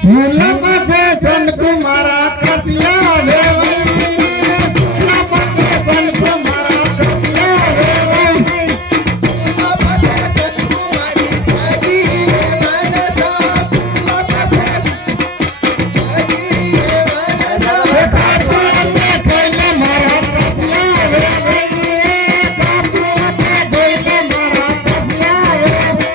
सुलभ से सन कुमारा कसिया वेवई सुलभ से सन कुमारा कसिया वेवई सुलभ से सन कुमारी सगी वेवन सा सुलभ से सगी वेवन सा कापुते कोइले मारा कसिया वेवई कापुते कोइले मारा कसिया वेवई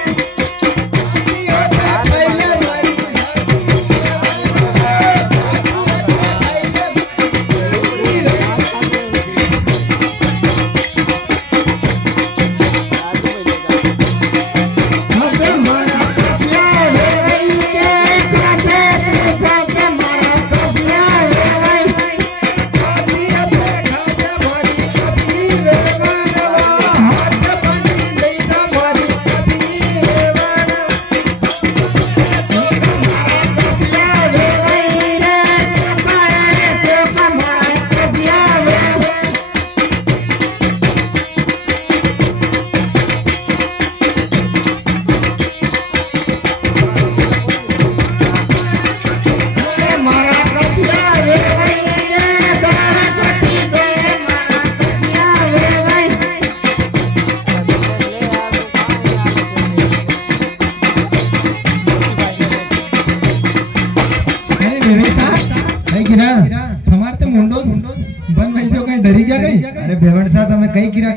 डरी गया कहीं? अरे भेवड़ साहब हमें कई गिरा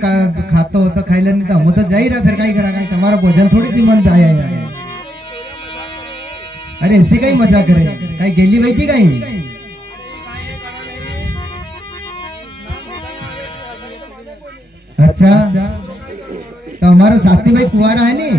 खातो हो तो खाई लेने तो हम तो जा ही रहा फिर कहीं करा कहीं तुम्हारा भोजन थोड़ी सी मन पे आया यार। अरे ऐसे कहीं मजा करे कहीं गेली वही थी कहीं? अच्छा तो हमारा साथी भाई कुआरा है नी?